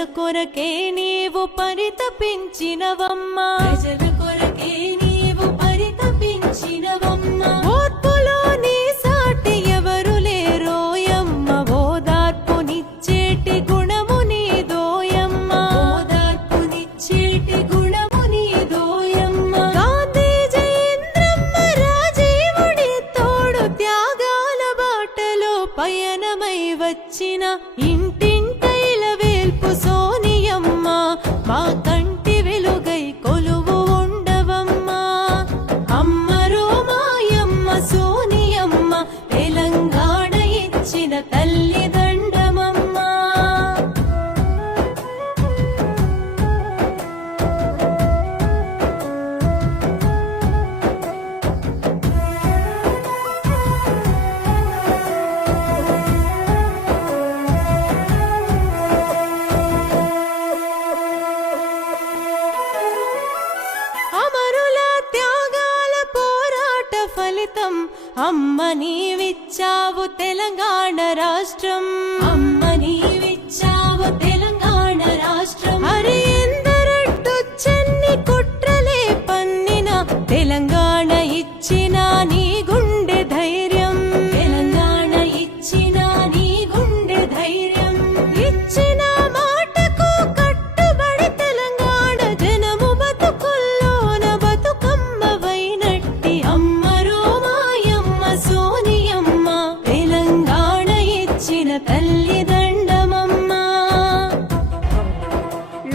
ప్రజల కొరకే నీవు పరితపించినవమ్మా. ప్రజల కొరకే నీవు పరితపించినవమ్మా. ఓర్పులో నీ సాటి ఎవరు లేరోయమ్మ ఓదార్పునిచ్చేటి గుణము నీదోయమ్మ ఓదార్పునిచ్చేటి గుణము నీదోయమ్మ గాంధీ జయేంద్రమ్మ రాజీవుడి తోడు త్యాగాల బాటలో పయనమై వచ్చిన ఇంటింట ఫలితం అమ్మ నీవిచ్చావు తెలంగాణ రాష్ట్రం. అమ్మ నీవిచ్చావు తెలంగాణ రాష్ట్రం. హరి ఎందరట్టు చెన్ని కుట్రలే పన్నిన తెలంగాణ ఇచ్చిన నీ గుండె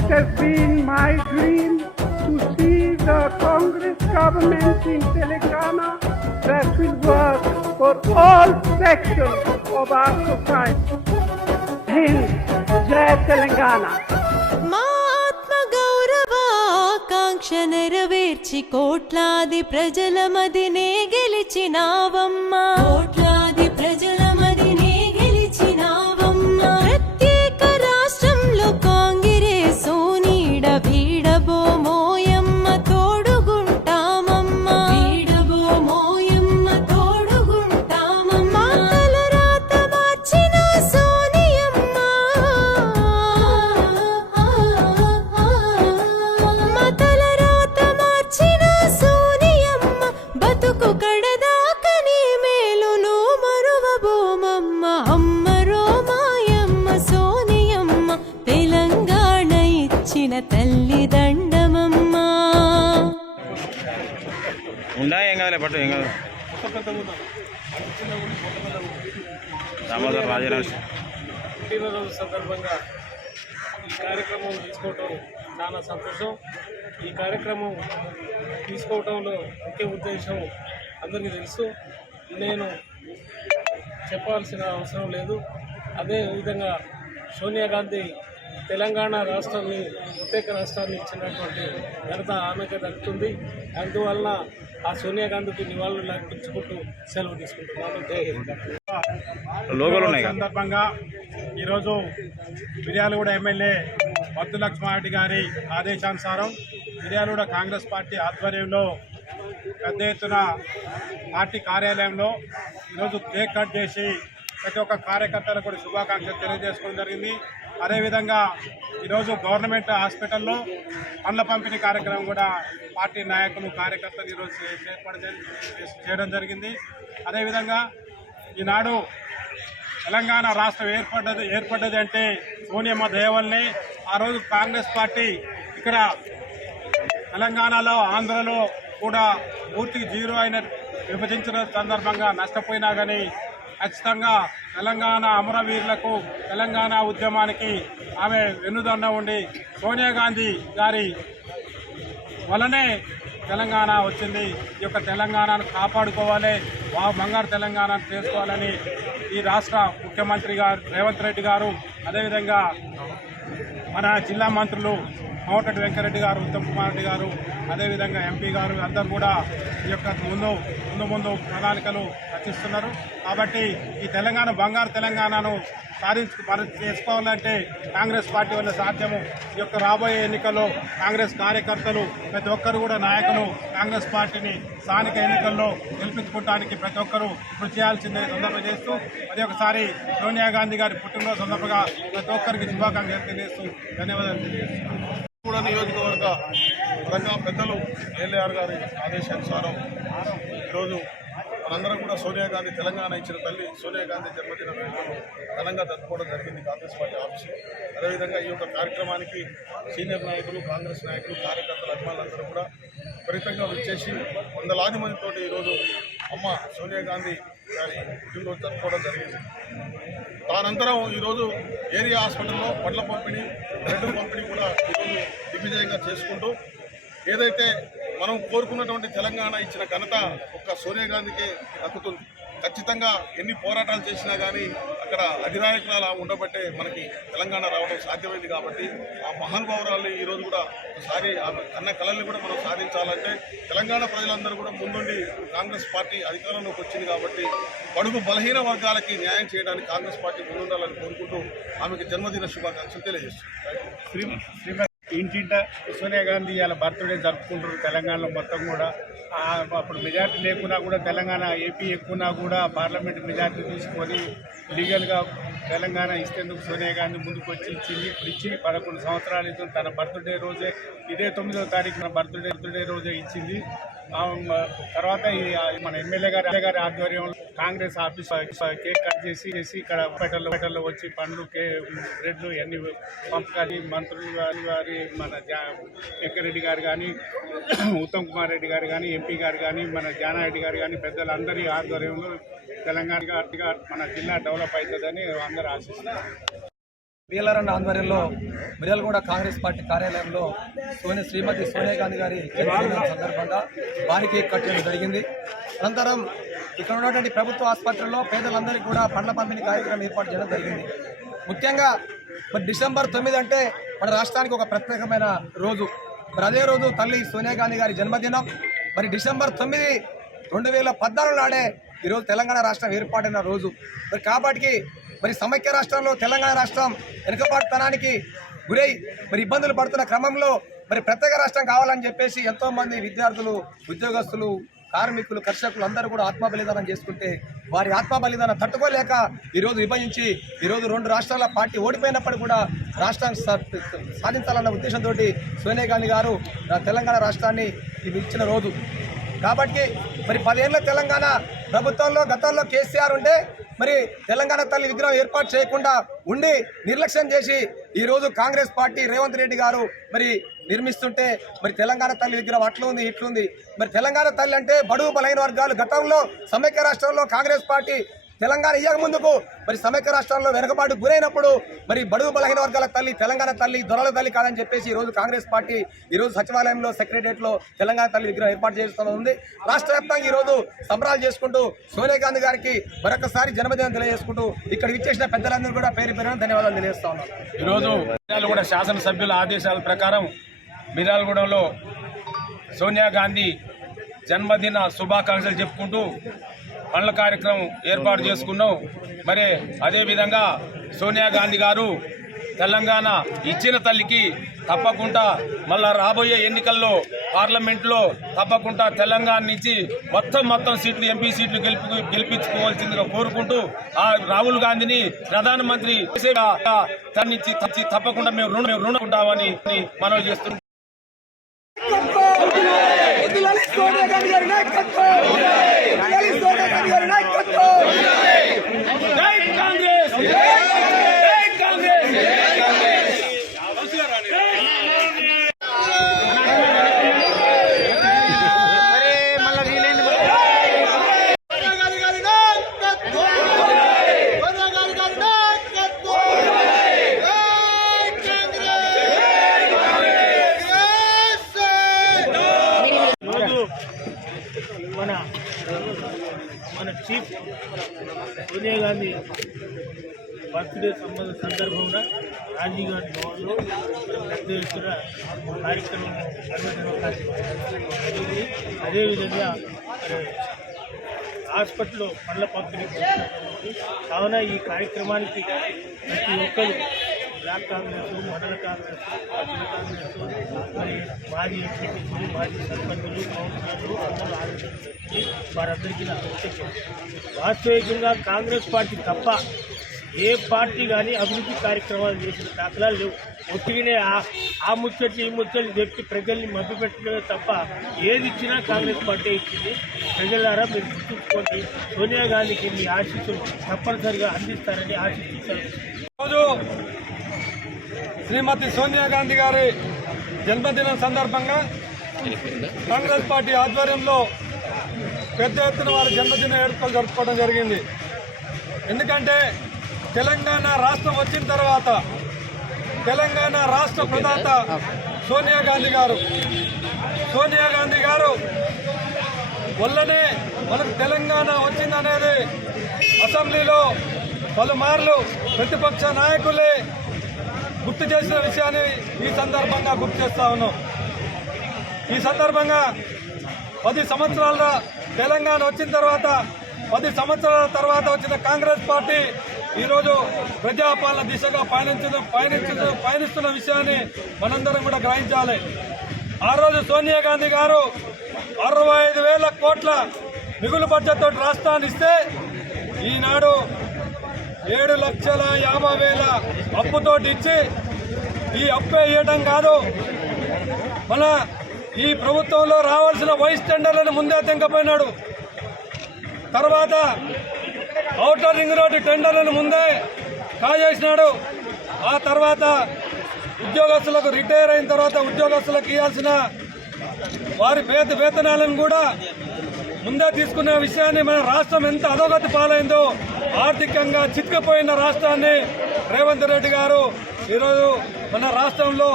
It has been my dream to see the Congress government in Telangana that will work for all sections of our society. Hind, Jai Telangana. మా ఆత్మ గౌరవాకాంక్ష నెరవేర్చి కోట్లాది ప్రజల మదినే గెలిచినావమ్మా కోట్లాది సందర్భంగా ఈ కార్యక్రమం తీసుకోవటం చాలా సంతోషం. ఈ కార్యక్రమం తీసుకోవటంలో ముఖ్య ఉద్దేశం అందరికీ తెలుసు. నేను చెప్పాల్సిన అవసరం లేదు. అదే విధంగా సోనియా గాంధీ తెలంగాణ రాష్ట్రాన్ని ప్రత్యేక రాష్ట్రాన్ని ఇచ్చినటువంటి ఘనత ఆమెకు దక్కుతుంది. అందువలన ఆ సోనియా గాంధీకి నివాళులు అర్పించుకుంటూ సెలవు తీసుకుంటున్నాను జై హింద్. సందర్భంగా ఈరోజు మిర్యాలగూడ ఎమ్మెల్యే వద్దు లక్ష్మారెడ్డి గారి ఆదేశానుసారం మిర్యాలగూడ కాంగ్రెస్ పార్టీ ఆధ్వర్యంలో పెద్ద ఎత్తున పార్టీ కార్యాలయంలో ఈరోజు కేక్ కట్ చేసి ప్రతి ఒక్క కార్యకర్తలకు కూడా శుభాకాంక్షలు తెలియజేసుకోవడం జరిగింది. అదేవిధంగా ఈరోజు గవర్నమెంట్ హాస్పిటల్లో పండ్ల పంపిణీ కార్యక్రమం కూడా పార్టీ నాయకులు కార్యకర్తలు ఈరోజు ఏర్పాటు చేయడం జరిగింది. అదేవిధంగా ఈనాడు తెలంగాణ రాష్ట్రం ఏర్పడ్డది ఏర్పడ్డది అంటే సోనియమ్మ దయవల్లే ఆ రోజు కాంగ్రెస్ పార్టీ ఇక్కడ తెలంగాణలో ఆంధ్రలో కూడా పూర్తి జీరో అయిన విభజించిన సందర్భంగా నష్టపోయినా కానీ ఖచ్చితంగా తెలంగాణ అమరవీరులకు తెలంగాణ ఉద్యమానికి ఆమె వెన్నుదండ ఉండి సోనియా గాంధీ గారి వలనే తెలంగాణ వచ్చింది. ఈ యొక్క తెలంగాణను కాపాడుకోవాలి. వా బంగారు తెలంగాణను చేసుకోవాలని ఈ రాష్ట్ర ముఖ్యమంత్రి గారు రేవంత్ రెడ్డి గారు అదేవిధంగా మన జిల్లా మంత్రులు కోమటిరెడ్డి వెంకరెడ్డి గారు ఉత్తమ్ కుమార్ రెడ్డి గారు అదేవిధంగా ఎంపీ గారు అందరూ కూడా ఈ యొక్క ముందు ముందు ముందు ప్రణాళికలు రచిస్తున్నారు. కాబట్టి ఈ తెలంగాణ బంగారు తెలంగాణను సాధించు చేసుకోవాలంటే కాంగ్రెస్ పార్టీ వల్ల సాధ్యము. ఈ యొక్క రాబోయే ఎన్నికల్లో కాంగ్రెస్ కార్యకర్తలు ప్రతి ఒక్కరు కూడా నాయకులు కాంగ్రెస్ పార్టీని స్థానిక ఎన్నికల్లో గెలిపించుకోవడానికి ప్రతి ఒక్కరూ కృషి చేయాల్సిందే సందర్భం చేస్తూ మరి ఒకసారి సోనియా గాంధీ గారి పుట్టినరోజు సందర్భంగా ప్రతి ఒక్కరికి శుభాకాంక్షలు తెలియజేస్తూ ధన్యవాదాలు తెలియజేస్తున్నాను. కూడా నియోజకవర్గ పరంగా పెద్దలు ఏఎల్ఆర్ గారి ఆదేశానుసారం ఈరోజు మనందరం కూడా సోనియా గాంధీ తెలంగాణ ఇచ్చిన తల్లి సోనియా గాంధీ జన్మదిన వేడుకలు ఘనంగా జరుపుకోవడం జరిగింది కాంగ్రెస్ పార్టీ ఆఫీసు. అదేవిధంగా ఈ యొక్క కార్యక్రమానికి సీనియర్ నాయకులు కాంగ్రెస్ నాయకులు కార్యకర్తలు అభిమానులందరూ కూడా ఫలితంగా వచ్చేసి వందలాది మందితో ఈరోజు అమ్మ సోనియా గాంధీ గారి పుట్టినరోజు జరుపుకోవడం జరిగింది. దానంతరం ఈరోజు ఏరియా హాస్పిటల్లో పండ్ల పంపిణీ రెండు పంపిణీ కూడా ఈరోజు దిగ్విజయంగా చేసుకుంటూ ఏదైతే మనం కోరుకున్నటువంటి తెలంగాణ ఇచ్చిన ఘనత ఒక్క సోనియా గాంధీకి దక్కుతుంది. ఖచ్చితంగా ఎన్ని పోరాటాలు చేసినా కానీ అక్కడ అధినాయకులు ఉండబట్టే మనకి తెలంగాణ రావడం సాధ్యమైంది కాబట్టి ఆ మహానుభావురాలు ఈరోజు కూడా ఒకసారి ఆమె కన్న కళల్ని కూడా మనం సాధించాలంటే తెలంగాణ ప్రజలందరూ కూడా ముందుండి కాంగ్రెస్ పార్టీ అధికారంలోకి వచ్చింది కాబట్టి బడుగు బలహీన వర్గాలకి న్యాయం చేయడానికి కాంగ్రెస్ పార్టీ ముందుండాలని కోరుకుంటూ ఆమెకి జన్మదిన శుభాకాంక్షలు తెలియజేస్తుంది ఇంటింట సోనియా గాంధీ ఇలా బర్త్డే జరుపుకుంటారు తెలంగాణలో మొత్తం కూడా. అప్పుడు మెజార్టీ లేకున్నా కూడా తెలంగాణ ఏపీ ఎక్కున్నా కూడా పార్లమెంట్ మెజార్టీ తీసుకొని లీగల్గా తెలంగాణ ఇస్తేందుకు సోనియా గాంధీ ముందుకు వచ్చి ఇచ్చింది. ఇప్పుడు ఇచ్చి పదకొండు సంవత్సరాలు ఇస్తుంది తన బర్త్డే రోజే ఇదే తొమ్మిదో తారీఖున బర్త్డే బర్త్డే రోజే ఇచ్చింది. Um, uh, తర్వాత ఈ మన ఎమ్మెల్యే గారి గారి ఆధ్వర్యంలో కాంగ్రెస్ ఆఫీస్ కేక్ కట్ చేసి చేసి ఇక్కడ పేటల్లో పేటల్లో వచ్చి పండ్లు కే బ్రెడ్లు ఇవన్నీ పంపకాలి మంత్రులు గారి గారి మన జా వెంకరెడ్డి గారు కానీ ఉత్తమ్ కుమార్ రెడ్డి గారు కానీ ఎంపీ గారు కానీ మన జానారెడ్డి గారు కానీ పెద్దలందరి ఆధ్వర్యంలో తెలంగాణ మన జిల్లా డెవలప్ అవుతుందని అందరూ ఆశిస్తున్నారు. బిఎల్ఆర్ఎన్ ఆధ్వర్యంలో మిర్యాలగూడ కాంగ్రెస్ పార్టీ కార్యాలయంలో సోని శ్రీమతి సోనియా గాంధీ గారి జన్మదినం సందర్భంగా వారికి కట్టడం జరిగింది. అనంతరం ఇక్కడ ఉన్నటువంటి ప్రభుత్వ ఆసుపత్రుల్లో పేదలందరికీ కూడా పండ్ల పంపిణీ కార్యక్రమం ఏర్పాటు చేయడం జరిగింది. ముఖ్యంగా మరి డిసెంబర్ తొమ్మిది అంటే మన రాష్ట్రానికి ఒక ప్రత్యేకమైన రోజు. మరి అదే రోజు తల్లి సోనియా గాంధీ గారి జన్మదినం. మరి డిసెంబర్ తొమ్మిది రెండు వేల పద్నాలుగు నాడే ఈరోజు తెలంగాణ రాష్ట్రం ఏర్పాటైన రోజు. మరి కాబట్టి మరి సమైక్య రాష్ట్రంలో తెలంగాణ రాష్ట్రం వెనుకబాటుతనానికి గురై మరి ఇబ్బందులు పడుతున్న క్రమంలో మరి ప్రత్యేక రాష్ట్రం కావాలని చెప్పేసి ఎంతోమంది విద్యార్థులు ఉద్యోగస్తులు కార్మికులు కర్షకులు అందరూ కూడా ఆత్మ బలిదానం చేసుకుంటే వారి ఆత్మ బలిదానం తట్టుకోలేక ఈరోజు విభజించి ఈరోజు రెండు రాష్ట్రాల పార్టీ ఓడిపోయినప్పుడు కూడా రాష్ట్రాన్ని సాధించాలన్న ఉద్దేశంతో సోనియా గాంధీ గారు తెలంగాణ రాష్ట్రాన్ని ఇది ఇచ్చిన రోజు. కాబట్టి మరి పదేళ్ళ తెలంగాణ ప్రభుత్వంలో గతంలో కేసీఆర్ ఉంటే మరి తెలంగాణ తల్లి విగ్రహం ఏర్పాటు చేయకుండా ఉండి నిర్లక్ష్యం చేసి ఈరోజు కాంగ్రెస్ పార్టీ రేవంత్ రెడ్డి గారు మరి నిర్మిస్తుంటే మరి తెలంగాణ తల్లి విగ్రహం అట్లుంది ఇట్లుంది మరి తెలంగాణ తల్లి అంటే బడుగు బలైన వర్గాలు. గతంలో సమైక్య రాష్ట్రంలో కాంగ్రెస్ పార్టీ తెలంగాణ ఇయ్యక ముందుకు. మరి సమైక్య రాష్ట్రాల్లో వెనుకబాటు గురైనప్పుడు మరి బడుగు బలహీన వర్గాల తల్లి తెలంగాణ తల్లి దొరల తల్లి కాదని చెప్పేసి ఈ రోజు కాంగ్రెస్ పార్టీ ఈరోజు సచివాలయంలో సెక్రటరియట్లో తెలంగాణ తల్లి విగ్రహం ఏర్పాటు చేస్తూ ఉంది. రాష్ట్ర వ్యాప్తంగా ఈ రోజు సంబరాలు చేసుకుంటూ సోనియా గాంధీ గారికి మరొకసారి జన్మదినం తెలియజేసుకుంటూ ఇక్కడ విచ్చేసిన పెద్దలందరూ కూడా పేరు పేరున ధన్యవాదాలు తెలియజేస్తా ఉన్నాను ఈరోజు కూడా శాసనసభ్యుల ఆదేశాల ప్రకారం మిర్యాలగూడలో సోనియా గాంధీ జన్మదిన శుభాకాంక్షలు చెప్పుకుంటూ పండ్ల కార్యక్రమం ఏర్పాటు చేసుకున్నాం. మరి అదేవిధంగా సోనియా గాంధీ గారు తెలంగాణ ఇచ్చిన తల్లికి తప్పకుండా మళ్ళా రాబోయే ఎన్నికల్లో పార్లమెంట్లో తప్పకుండా తెలంగాణ నుంచి మొత్తం మొత్తం సీట్లు ఎంపీ సీట్లు గెలుపు గెలిపించుకోవాల్సిందిగా కోరుకుంటూ ఆ రాహుల్ గాంధీని ప్రధానమంత్రి చేసేగా తన నుంచి తప్పకుండా మేము రుణ మేము రుణ ఉంటామని మనవి చేస్తున్నాం జై కాంగ్రెస్ జై కాంగ్రెస్ ఈరోజు మన మన చీఫ్ సోనియా గాంధీ బర్త్డే సంబంధ సందర్భంగా రాజీవ్ గాంధీ భవన్లో పెద్ద ఎత్తున కార్యక్రమం నిర్వహించడం జరిగింది అదేవిధంగా హాస్పిటల్లో పండ్ల పంపిణీ కావున ఈ కార్యక్రమానికి ప్రతి ఒక్కరు బ్లాక్ కాంగ్రెస్ మండల కాంగ్రెస్ రాష్ట్ర కాంగ్రెస్ మరి మాజీ ఎంపీలు మాజీ సర్పంచులు కౌన్సిలర్లు అందరూ ఆలోచించి వారందరికీ నా వాస్తవికంగా కాంగ్రెస్ పార్టీ తప్ప ఏ పార్టీ కానీ అభివృద్ధి కార్యక్రమాలు చేసిన దాఖలాలు లేవు. ఒత్తిడినే ఆ ఆ ముచ్చట్లు ఈ ముచ్చట్లు చెప్పి ప్రజల్ని మభ్యపెట్టడమే తప్ప ఏది ఇచ్చినా కాంగ్రెస్ పార్టీ ఇచ్చింది. ప్రజలారా మీరు గుర్తుంచుకోండి. సోనియా గాంధీకి మీ ఆశీస్సులు తప్పనిసరిగా అందిస్తారని ఆశిస్తున్నాను. రోజు శ్రీమతి సోనియా గాంధీ గారి జన్మదినం సందర్భంగా కాంగ్రెస్ పార్టీ ఆధ్వర్యంలో పెద్ద ఎత్తున వారి జన్మదిన ఏర్పాటు జరుపుకోవడం జరిగింది. ఎందుకంటే తెలంగాణ రాష్ట్రం వచ్చిన తర్వాత తెలంగాణ రాష్ట్ర ప్రదాత సోనియా గాంధీ గారు. సోనియా గాంధీ గారు వల్లనే మనకు తెలంగాణ వచ్చిందనేది అసెంబ్లీలో పలుమార్లు ప్రతిపక్ష నాయకులే గుర్తు చేసిన విషయాన్ని ఈ సందర్భంగా గుర్తు చేస్తా ఉన్నాం. ఈ సందర్భంగా పది సంవత్సరాల తెలంగాణ వచ్చిన తర్వాత పది సంవత్సరాల తర్వాత వచ్చిన కాంగ్రెస్ పార్టీ ఈరోజు ప్రజాపాలన దిశగా పయనించడం పయనించడం పయనిస్తున్న విషయాన్ని మనందరం కూడా గ్రహించాలి. ఆ రోజు సోనియా గాంధీ గారు అరవై ఐదు వేల కోట్ల మిగులు బడ్జెట్తో రాష్ట్రాన్ని ఇస్తే ఈనాడు ఏడు లక్షల యాభై వేల అప్పుతో ఇచ్చి ఈ అప్పు వేయడం కాదు. మన ఈ ప్రభుత్వంలో రావాల్సిన వైస్ టెండర్లను ముందే తెంకపోయినాడు తర్వాత ఔటర్ రింగ్ రోడ్డు టెండర్లను ముందే కాజేసినాడు. ఆ తర్వాత ఉద్యోగస్తులకు రిటైర్ అయిన తర్వాత ఉద్యోగస్తులకు ఇవ్వాల్సిన వారి వేత వేతనాలను కూడా ముందే తీసుకునే విషయాన్ని మన రాష్ట్రం ఎంత అధోగతి పాలైందో ఆర్థికంగా చిక్కిపోయిన రాష్ట్రాన్ని రేవంత్ రెడ్డి గారు ఈరోజు మన రాష్ట్రంలో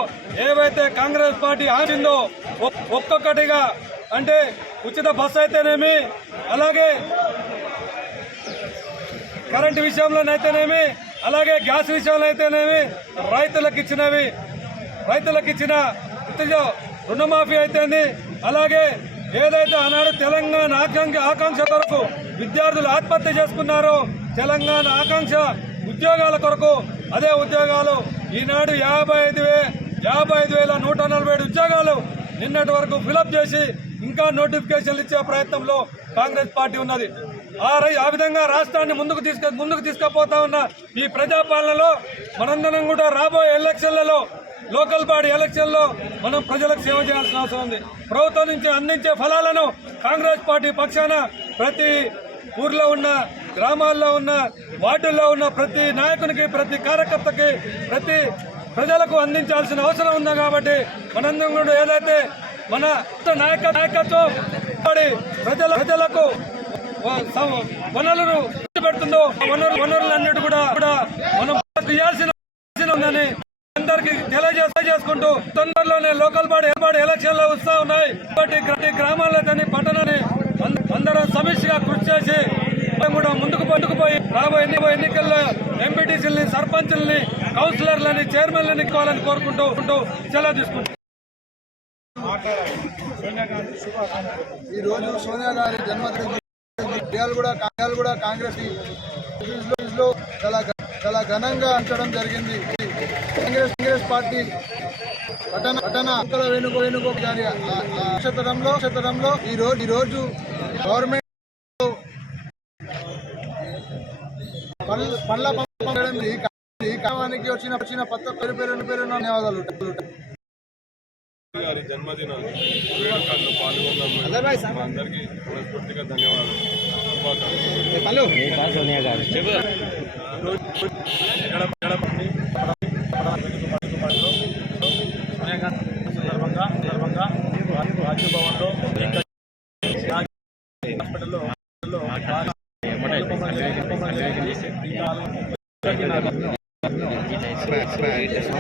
ఏవైతే కాంగ్రెస్ పార్టీ ఆడిందో ఒక్కొక్కటిగా అంటే ఉచిత బస్సు అయితేనేమి అలాగే కరెంటు విషయంలోనైతేనేమి అలాగే గ్యాస్ విషయంలో అయితేనేమి రైతులకు ఇచ్చినవి రైతులకు ఇచ్చిన రుణమాఫీ అయితేంది అలాగే ఏదైతే ఆనాడు తెలంగాణ ఆకాంక్ష ఆకాంక్ష కొరకు విద్యార్థులు ఆత్మహత్య చేసుకున్నారో తెలంగాణ ఆకాంక్ష ఉద్యోగాల కొరకు అదే ఉద్యోగాలు ఈనాడు యాభై ఐదు యాభై ఐదు వేల నూట నలభై ఏడు ఉద్యోగాలు నిన్నటి వరకు ఫిలప్ చేసి ఇంకా నోటిఫికేషన్లు ఇచ్చే ప్రయత్నంలో కాంగ్రెస్ పార్టీ ఉన్నది. ఆ ఆ విధంగా రాష్ట్రాన్ని ముందుకు తీసుకు ముందుకు తీసుకుపోతా ఉన్న ఈ ప్రజాపాలనలో మనందరం కూడా రాబోయే ఎలక్షన్లలో లోకల్ బాడీ ఎలక్షన్లో మనం ప్రజలకు సేవ చేయాల్సిన అవసరం ఉంది. ప్రభుత్వం నుంచి అందించే ఫలాలను కాంగ్రెస్ పార్టీ పక్షాన ప్రతి ఊర్లో ఉన్న గ్రామాల్లో ఉన్న వార్డుల్లో ఉన్న ప్రతి నాయకునికి ప్రతి కార్యకర్తకి ప్రతి ప్రజలకు అందించాల్సిన అవసరం ఉంది కాబట్టి మనందరం కూడా ఏదైతే మన నాయక నాయకత్వం పడి ప్రజల ప్రజలకు వనరులు వనరులను పెడుతుందో వనరు వనరులన్నిటి కూడా కూడా మనం ఇవ్వాల్సిన ఉందని అందరికి తెలియజేస్తా చేసుకుంటూ తొందరలోనే లోకల్ బాడీ బాడీ ఎలక్షన్లు వస్తా ఉన్నాయి. కాబట్టి ప్రతి గ్రామాల్లో కానీ పట్టణాన్ని అందరం సమిష్టిగా కృషి చేసి కూడా ముందుకు పట్టుకుపోయి రాబోయే ఎన్నికల్లో ఎంపీటీసీలని సర్పంచుల్ని కౌన్సిలర్లని చైర్మన్లని కావాలని కోరుకుంటూ ఉంటూ సెలవు తీసుకుంటాం ఈ రోజు సోనియా గారి జన్మదిన ఇవాళ కూడా ఇవాళ కూడా కాంగ్రెస్లో చాలా చాలా ఘనంగా అంచడం జరిగింది. కాంగ్రెస్ కాంగ్రెస్ పార్టీ పట్టణ పట్టణ అంకల వేణుగో వేణుగో గారి నక్షత్రంలో నక్షత్రంలో ఈ రోజు ఈ రోజు గవర్నమెంట్ పళ్ళ పంపడం ఈ వచ్చిన వచ్చిన పత్త పేరు పేరు పేరు ధన్యవాదాలు గారి జన్మదిన వేడుకల్లో పాల్గొన్నాం మా అందరికీ మనస్ఫూర్తిగా ధన్యవాదాలు. సందర్భంగా సందర్భంగా రాజ్యభవన్లో హాస్పిటల్లో యూపీఏ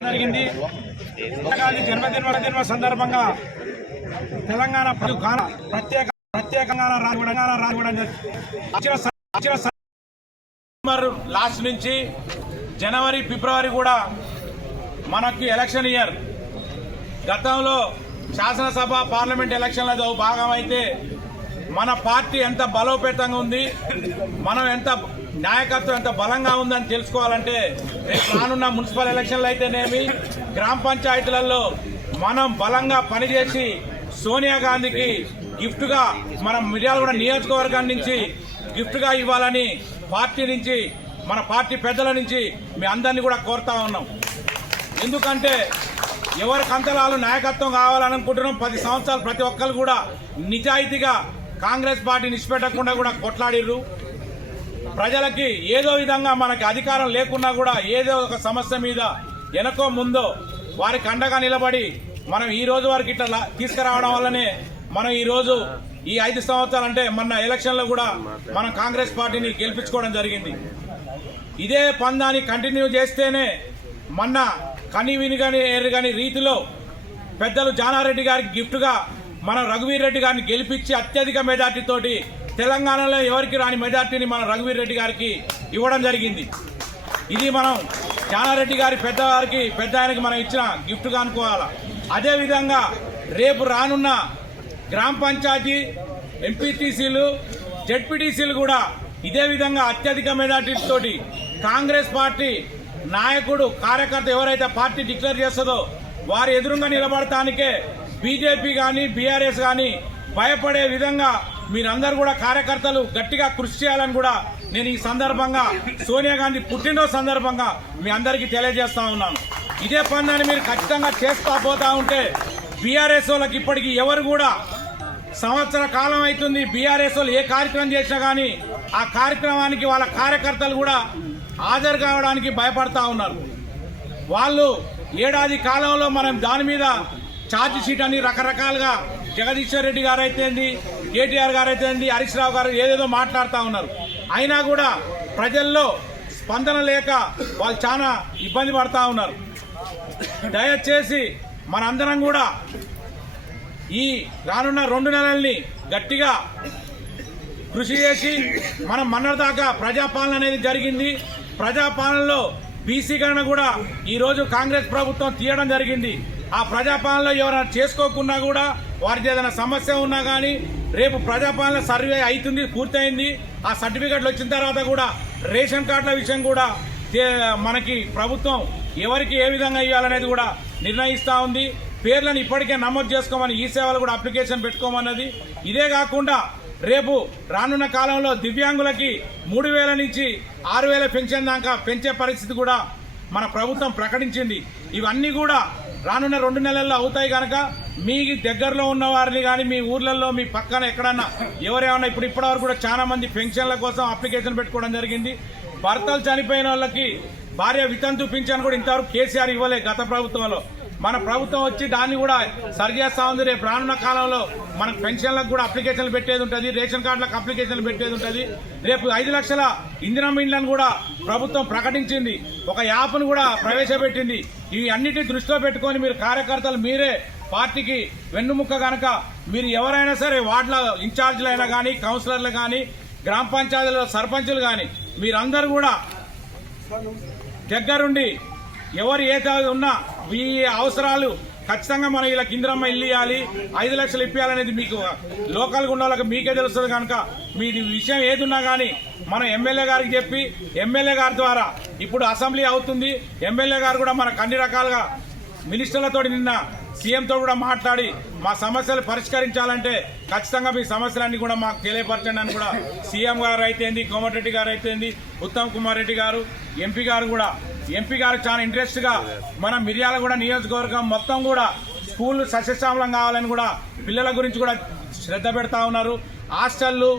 జరిగింది జన్మదిన దిన సందర్భంగా తెలంగాణ ప్రజలు ప్రత్యేక ప్రత్యేకంగా రాజుగూడ రాజుగూడ లాస్ట్ నుంచి జనవరి ఫిబ్రవరి కూడా మనకి ఎలక్షన్ ఇయర్ గతంలో శాసనసభ పార్లమెంట్ ఎలక్షన్లలో భాగం అయితే మన పార్టీ ఎంత బలోపేతంగా ఉంది మనం ఎంత నాయకత్వం ఎంత బలంగా ఉందని తెలుసుకోవాలంటే రేపు రానున్న మున్సిపల్ ఎలక్షన్లు అయితేనేమి గ్రామ పంచాయతీలలో మనం బలంగా పనిచేసి సోనియా గాంధీకి గిఫ్ట్గా మనం మిర్యాలగూడ నియోజకవర్గం నుంచి గిఫ్ట్గా ఇవ్వాలని పార్టీ నుంచి మన పార్టీ పెద్దల నుంచి మీ అందరినీ కూడా కోరుతా ఉన్నాం. ఎందుకంటే ఎవరికి అంతరాలు నాయకత్వం కావాలనుకుంటున్నాం పది సంవత్సరాలు ప్రతి ఒక్కరు కూడా నిజాయితీగా కాంగ్రెస్ పార్టీ నిష్పెట్టకుండా కూడా కొట్లాడిర్రు. ప్రజలకి ఏదో విధంగా మనకి అధికారం లేకున్నా కూడా ఏదో ఒక సమస్య మీద వెనకో ముందో వారికి అండగా నిలబడి మనం ఈ రోజు వరకు ఇట్లా తీసుకురావడం వల్లనే మనం ఈరోజు ఈ ఐదు సంవత్సరాలు అంటే మొన్న ఎలక్షన్లో కూడా మనం కాంగ్రెస్ పార్టీని గెలిపించుకోవడం జరిగింది. ఇదే పందాన్ని కంటిన్యూ చేస్తేనే మొన్న కని వినిగని ఎరుగని రీతిలో పెద్దలు జానారెడ్డి గారికి గిఫ్ట్గా మనం రఘువీర్ రెడ్డి గారిని గెలిపించి అత్యధిక మెజార్టీతోటి తెలంగాణలో ఎవరికి రాని మెజార్టీని మనం రఘువీర్ రెడ్డి గారికి ఇవ్వడం జరిగింది. ఇది మనం జానారెడ్డి గారి పెద్దవారికి పెద్ద ఆయనకి మనం ఇచ్చిన గిఫ్ట్గా అనుకోవాలి. అదేవిధంగా రేపు రానున్న గ్రామ పంచాయతీ ఎంపీటీసీలు జెడ్పీటీసీలు కూడా ఇదే విధంగా అత్యధిక మెజార్టీతోటి కాంగ్రెస్ పార్టీ నాయకుడు కార్యకర్త ఎవరైతే పార్టీ డిక్లేర్ చేస్తుందో వారి ఎదురుగా నిలబడటానికే బీజేపీ కానీ బీఆర్ఎస్ కానీ భయపడే విధంగా మీరందరూ కూడా కార్యకర్తలు గట్టిగా కృషి చేయాలని కూడా నేను ఈ సందర్భంగా సోనియా గాంధీ పుట్టినరోజు సందర్భంగా మీ అందరికీ తెలియజేస్తా ఉన్నాను. ఇదే పనులని మీరు ఖచ్చితంగా చేస్తా పోతా ఉంటే బీఆర్ఎస్ వాళ్ళకి ఇప్పటికీ ఎవరు కూడా సంవత్సర కాలం అవుతుంది బీఆర్ఎస్ వాళ్ళు ఏ కార్యక్రమం చేసినా కానీ ఆ కార్యక్రమానికి వాళ్ళ కార్యకర్తలు కూడా హాజరు కావడానికి భయపడతా ఉన్నారు. వాళ్ళు ఏడాది కాలంలో మనం దాని మీద ఛార్జ్ షీట్ అని రకరకాలుగా జగదీశ్వర్ రెడ్డి గారు అయితేంది కేటీఆర్ గారు అయితేంది హరీష్ రావు గారు ఏదేదో మాట్లాడుతూ ఉన్నారు. అయినా కూడా ప్రజల్లో స్పందన లేక వాళ్ళు చాలా ఇబ్బంది పడతా ఉన్నారు. దయచేసి మనందరం కూడా ఈ రానున్న రెండు నెలల్ని గట్టిగా కృషి చేసి మనం మొన్నటిదాకా ప్రజాపాలన అనేది జరిగింది. ప్రజాపాలనలో బీసీకరణ కూడా ఈరోజు కాంగ్రెస్ ప్రభుత్వం తీయడం జరిగింది. ఆ ప్రజాపాలనలో ఎవరైనా చేసుకోకున్నా కూడా వారికి ఏదైనా సమస్య ఉన్నా కానీ రేపు ప్రజాపాలన సర్వే అవుతుంది పూర్తయింది. ఆ సర్టిఫికెట్లు వచ్చిన తర్వాత కూడా రేషన్ కార్డుల విషయం కూడా మనకి ప్రభుత్వం ఎవరికి ఏ విధంగా ఇవ్వాలనేది కూడా నిర్ణయిస్తూ ఉంది. పేర్లను ఇప్పటికే నమోదు చేసుకోమని ఈ సేవలు కూడా అప్లికేషన్ పెట్టుకోమన్నది. ఇదే కాకుండా రేపు రానున్న కాలంలో దివ్యాంగులకి మూడు వేల నుంచి ఆరు వేల పెన్షన్ దాకా పెంచే పరిస్థితి కూడా మన ప్రభుత్వం ప్రకటించింది. ఇవన్నీ కూడా రానున్న రెండు నెలల్లో అవుతాయి కనుక మీ దగ్గరలో ఉన్న వారిని కానీ మీ ఊర్లలో మీ పక్కన ఎక్కడన్నా ఎవరేమన్నా ఇప్పుడు ఇప్పటివరకు కూడా చాలా మంది పెన్షన్ల కోసం అప్లికేషన్ పెట్టుకోవడం జరిగింది. భర్తలు చనిపోయిన వాళ్ళకి భార్య వితంతు పింఛన్ కూడా ఇంతవరకు కేసీఆర్ ఇవ్వలే గత ప్రభుత్వంలో. మన ప్రభుత్వం వచ్చి దాన్ని కూడా సరిచేస్తా ఉంది. రేపు రానున్న కాలంలో మనకు పెన్షన్లకు కూడా అప్లికేషన్లు పెట్టేది ఉంటుంది. రేషన్ కార్డులకు అప్లికేషన్లు పెట్టేది ఉంటుంది. రేపు ఐదు లక్షల ఇందిరమ్మ ఇండ్లను కూడా ప్రభుత్వం ప్రకటించింది. ఒక యాప్ను కూడా ప్రవేశపెట్టింది. ఇవి అన్నిటిని దృష్టిలో పెట్టుకొని మీరు కార్యకర్తలు మీరే పార్టీకి వెన్నుముక్క కనుక మీరు ఎవరైనా సరే వార్డుల ఇన్ఛార్జీలు అయినా కానీ కౌన్సిలర్లు కానీ గ్రామ పంచాయతీల సర్పంచులు కానీ మీరందరూ కూడా దగ్గరుండి ఎవరు ఏ ఉన్నా ఈ అవసరాలు ఖచ్చితంగా మనం ఇలా ఇందిరమ్మ ఇల్లు ఇవ్వాలి. ఐదు లక్షలు ఇప్పించాలనేది మీకు లోకల్ వాళ్ళకి మీకే తెలుస్తుంది కనుక. మీది విషయం ఏదున్నా కానీ మనం ఎమ్మెల్యే గారికి చెప్పి ఎమ్మెల్యే గారి ద్వారా ఇప్పుడు అసెంబ్లీ అవుతుంది. ఎమ్మెల్యే గారు కూడా మనకు అన్ని రకాలుగా మినిస్టర్లతో నిన్న సీఎంతో కూడా మాట్లాడి మా సమస్యలు పరిష్కరించాలంటే ఖచ్చితంగా మీ సమస్యలన్నీ కూడా మాకు తెలియపరచండి అని కూడా సీఎం గారు అయితేంది కోమటిరెడ్డి గారు అయితేంది ఉత్తమ్ కుమార్ రెడ్డి గారు ఎంపీ గారు కూడా ఎంపీ గారు చాలా ఇంట్రెస్ట్గా మన మిర్యాలగూడ నియోజకవర్గం మొత్తం కూడా స్కూల్ సస్యశ్యామలం కావాలని కూడా పిల్లల గురించి కూడా శ్రద్ధ పెడతా ఉన్నారు. హాస్టళ్ళు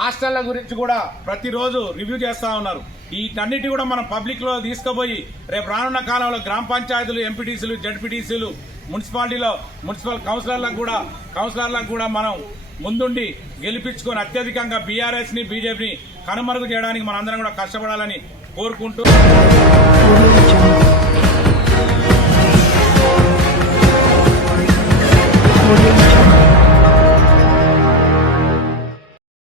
హాస్టళ్ళ గురించి కూడా ప్రతిరోజు రివ్యూ చేస్తా ఉన్నారు. వీటన్నిటి కూడా మనం పబ్లిక్లో తీసుకుపోయి రేపు రానున్న కాలంలో గ్రామ పంచాయతీలు ఎంపీటీసీలు జడ్పీటీసీలు మున్సిపాలిటీలో మున్సిపల్ కౌన్సిలర్లకు కూడా కౌన్సిలర్లకు కూడా మనం ముందుండి గెలిపించుకొని అత్యధికంగా బీఆర్ఎస్ని బీజేపీని కనుమరుగు చేయడానికి మనందరం కూడా కష్టపడాలని కోరుకుంటూ